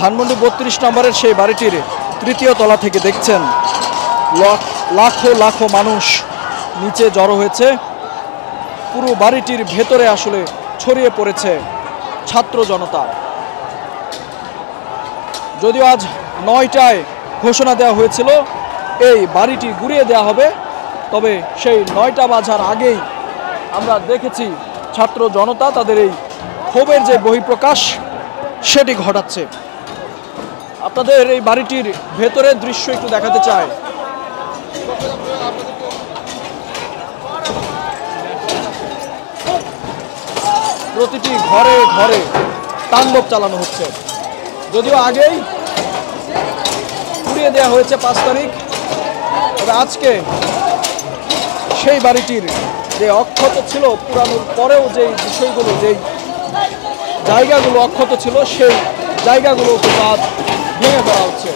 ধানমন্ডি ৩২ নম্বরের সেই বাড়িটির তৃতীয় তলা থেকে দেখছেন লাখো লাখো মানুষ নিচে জড়ো হয়েছে। পুরো বাড়িটির ভেতরে আসলে ছড়িয়ে পড়েছে ছাত্র জনতা। যদিও আজ ৯টায় ঘোষণা দেওয়া হয়েছিল এই বাড়িটি গুড়িয়ে দেওয়া হবে, তবে সেই ৯টা বাজার আগেই আমরা দেখেছি ছাত্র জনতা তাদের এই ক্ষোভের যে বহিঃপ্রকাশ সেটি ঘটাচ্ছে। আপনাদের এই বাড়িটির ভেতরের দৃশ্য একটু দেখাতে চাই। প্রতিটি ঘরে ঘরে তাণ্ডব চালানো হচ্ছে। যদিও আগেই পুড়িয়ে দেওয়া হয়েছে ৫ তারিখ, তবে আজকে সেই বাড়িটির যে অক্ষত ছিল পুরানোর পরেও যেই বিষয়গুলো, যেই জায়গাগুলো অক্ষত ছিল সেই জায়গাগুলো আজ ভেঙে ফেলা হচ্ছে।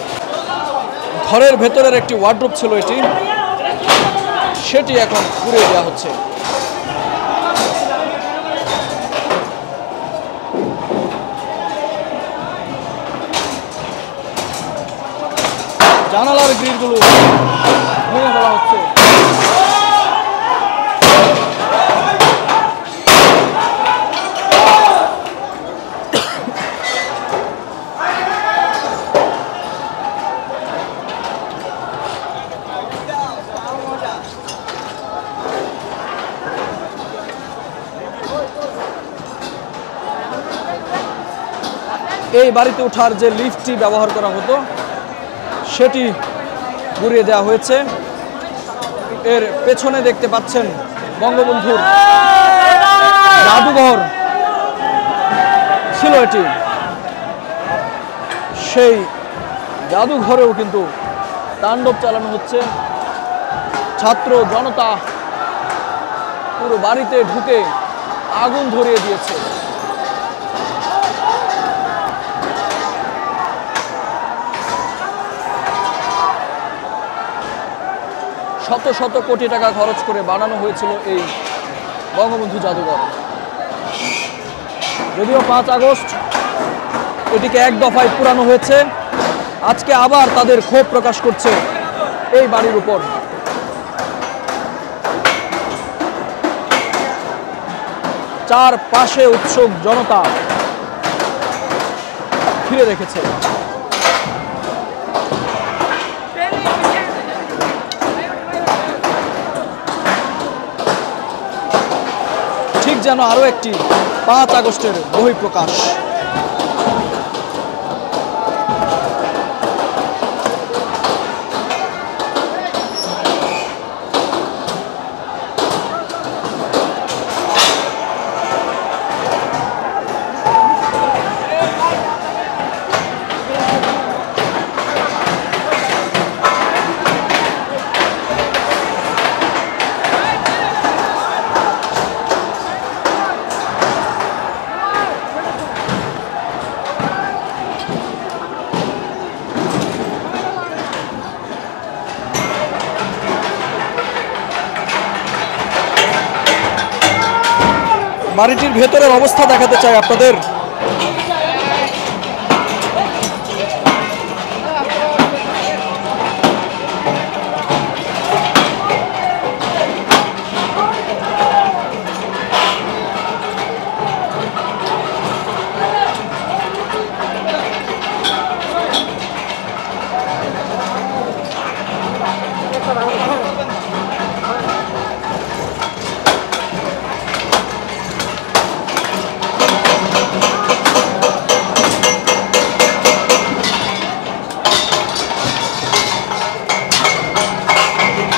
ঘরের ভেতরের একটি ওয়ার্ডরোব ছিল এটি, সেটি এখন পুড়িয়ে দেওয়া হচ্ছে। জানালার গ্রিলগুলো ভেঙে ফেলা হচ্ছে। এই বাড়িতে ওঠার যে লিফটটি ব্যবহার করা হতো সেটি গুড়িয়ে দেওয়া হয়েছে। এর পেছনে দেখতে পাচ্ছেন বঙ্গবন্ধুর জাদুঘর ছিল এটি, সেই জাদুঘরেও কিন্তু তাণ্ডব চালানো হচ্ছে। ছাত্র জনতা পুরো বাড়িতে ঢুকে আগুন ধরিয়ে দিয়েছে। শত শত কোটি টাকা খরচ করে বানানো হয়েছিল এই বঙ্গবন্ধু জাদুঘর। যদিও ৫ আগস্ট এটিকে এক দফায় পুরানো হয়েছে, আজকে আবার তাদের ক্ষোভ প্রকাশ করছে এই বাড়ির উপর। চারপাশে উৎসুক জনতা ঘিরে রেখেছে। ঠিক যেন আরো একটি ৫ আগস্টের বহিঃপ্রকাশ। বাড়িটির ভেতরের অবস্থা দেখাতে চাই আপনাদের।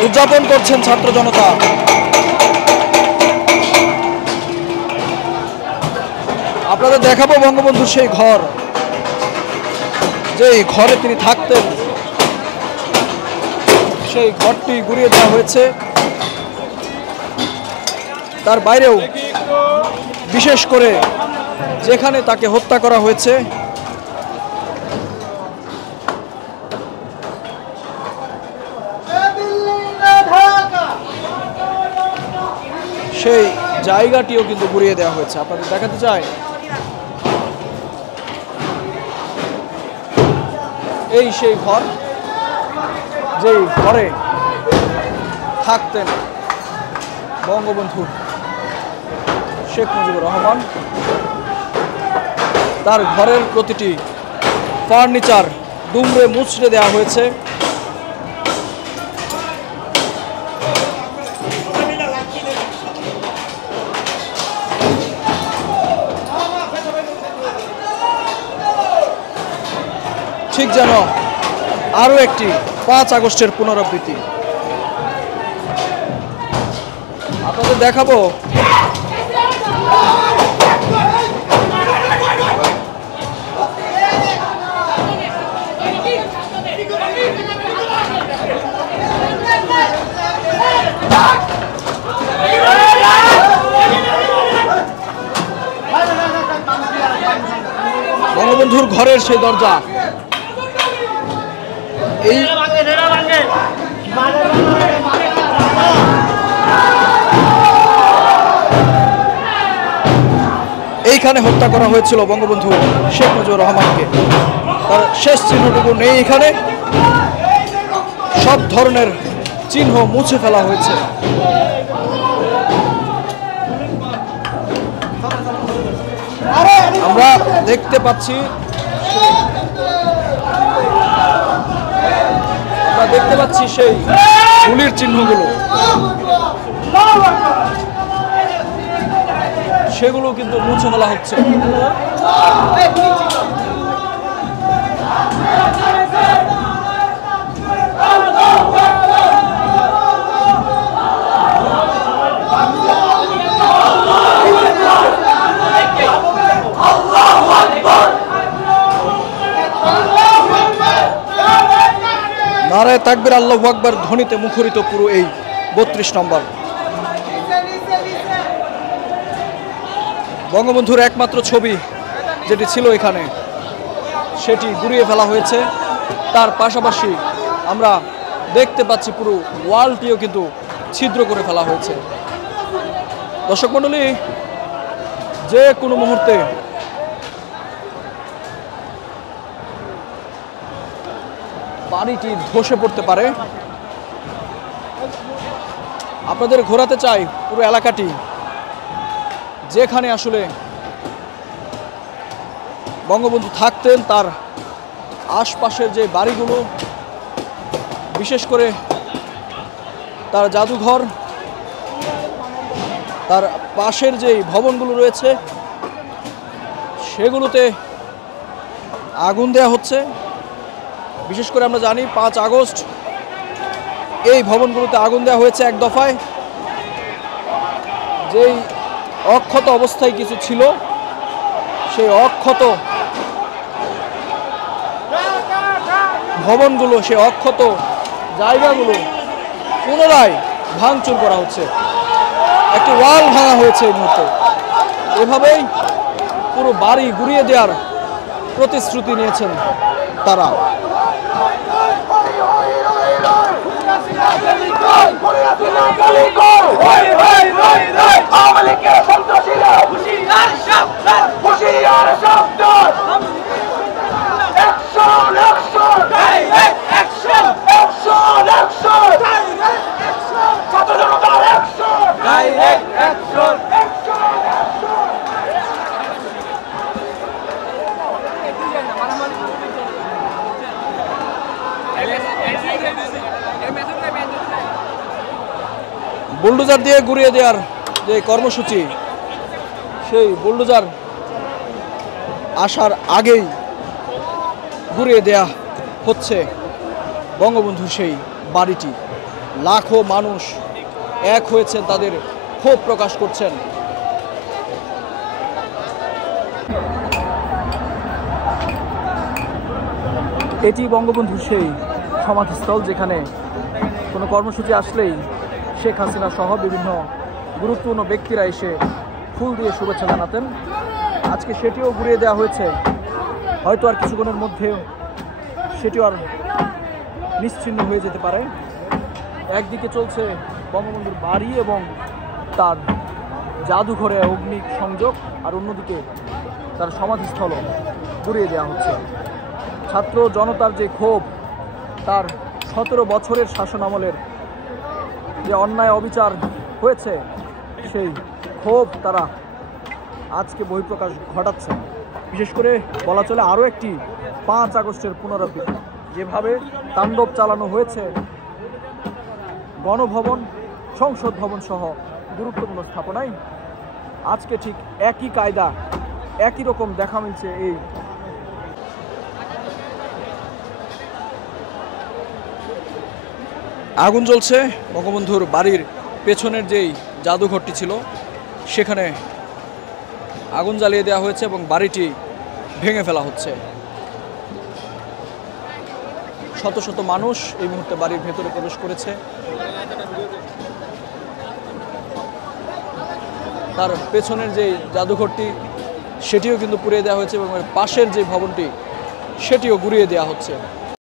উদযাপন করছেন ছাত্র জনতা। আপনাদের দেখাবো বঙ্গবন্ধুর সেই ঘর, যে ঘরে তিনি থাকতেন, সেই ঘরটি গুড়িয়ে দেওয়া হয়েছে। তার বাইরেও বিশেষ করে যেখানে তাকে হত্যা করা হয়েছে সেই জায়গাটিও কিন্তু গুড়িয়ে দেওয়া হয়েছে। আপনাদের দেখাতে চাই। এই সেই ঘর, যেই ঘরে থাকতেন বঙ্গবন্ধু শেখ মুজিবুর রহমান। তার ঘরের প্রতিটি ফার্নিচার দুমড়ে মুচড়ে দেওয়া হয়েছে। ঠিক যেন আরো একটি 5 আগস্টের পুনরাবৃত্তি। আপনাদের দেখাবো বঙ্গবন্ধুর ঘরের সেই দরজা। এইখানে হত্যা করা হয়েছিল বঙ্গবন্ধু শেখ মুজিবুর রহমানকে। তার শেষ চিহ্নটুকু নেই এখানে, সব ধরনের চিহ্ন মুছে ফেলা হয়েছে। আমরা দেখতে পাচ্ছি সেই গুলির চিহ্নগুলো, সেগুলো কিন্তু মুছে ফেলা হচ্ছে। নারায়ে তাকবীর, আল্লাহু আকবার ধ্বনিতে মুখরিত পুরো এই 32 নম্বর। বঙ্গবন্ধুর একমাত্র ছবি যেটি ছিল এখানে, সেটি গুঁড়িয়ে ফেলা হয়েছে। তার পাশাপাশি আমরা দেখতে পাচ্ছি পুরো ওয়ালটিও কিন্তু ছিদ্র করে ফেলা হয়েছে। দর্শক মণ্ডলী, যে কোনো মুহূর্তে বাড়িটি ধসে পড়তে পারে। আপনাদের ঘোরাতে চাই পুরো এলাকাটি, যেখানে আসলে বঙ্গবন্ধু থাকতেন। তার আশপাশের যে বাড়িগুলো, বিশেষ করে তার জাদুঘর, তার পাশের যে ভবনগুলো রয়েছে, সেগুলোতে আগুন দেয়া হচ্ছে। বিশেষ করে আমরা জানি 5 আগস্ট এই ভবনগুলোতে আগুন দেওয়া হয়েছে এক দফায়। যেই অক্ষত অবস্থায় কিছু ছিল, সেই অক্ষত ভবনগুলো, সেই অক্ষত জায়গাগুলো পুনরায় ভাঙচুর করা হচ্ছে। একটি ওয়াল ভাঙা হয়েছে এই মুহূর্তে। এভাবেই পুরো বাড়ি গুঁড়িয়ে দেওয়ার প্রতিশ্রুতি নিয়েছেন তারা। বুলডোজার দিয়ে গুঁড়িয়ে দেওয়ার যে কর্মসূচি, সেই বুলডোজার আসার আগেই গুঁড়িয়ে দেয়া হচ্ছে বঙ্গবন্ধু সেই বাড়িটি। লাখো মানুষ এক হয়েছেন, তাদের ক্ষোভ প্রকাশ করছেন। এটি বঙ্গবন্ধু সেই সমাধিস্থল, যেখানে কোনো কর্মসূচি আসলেই শেখ হাসিনা সহ বিভিন্ন গুরুত্বপূর্ণ ব্যক্তিরা এসে ফুল দিয়ে শুভেচ্ছা জানাতেন। আজকে সেটিও গুঁড়িয়ে দেওয়া হয়েছে। হয়তো আর কিছুক্ষণের মধ্যে সেটিও আর নিশ্চিহ্ন হয়ে যেতে পারে। একদিকে চলছে বঙ্গবন্ধুর বাড়ি এবং তার জাদুঘরে অগ্নি সংযোগ, আর অন্যদিকে তার সমাধিস্থলও গুঁড়িয়ে দেওয়া হচ্ছে। ছাত্র জনতার যে ক্ষোভ, তার 17 বছরের শাসনামলের যে অন্যায় অবিচার হয়েছে, সেই ক্ষোভ তারা আজকে বহিঃপ্রকাশ ঘটাচ্ছে। বিশেষ করে বলা চলে আরও একটি 5 আগস্টের পুনরাবৃত্তি। যেভাবে তাণ্ডব চালানো হয়েছে গণভবন, সংসদ ভবন সহ গুরুত্বপূর্ণ স্থাপনায়, আজকে ঠিক একই কায়দা, একই রকম দেখা মিলছে। এই আগুন জ্বলছে বঙ্গবন্ধুর বাড়ির পেছনের যেই জাদুঘরটি ছিল, সেখানে আগুন জ্বালিয়ে দেওয়া হয়েছে এবং বাড়িটি ভেঙে ফেলা হচ্ছে। শত শত মানুষ এই মুহূর্তে বাড়ির ভেতরে প্রবেশ করেছে। তার পেছনের যে জাদুঘরটি সেটিও কিন্তু পুড়িয়ে দেওয়া হয়েছে এবং পাশের যে ভবনটি সেটিও গুঁড়িয়ে দেওয়া হচ্ছে।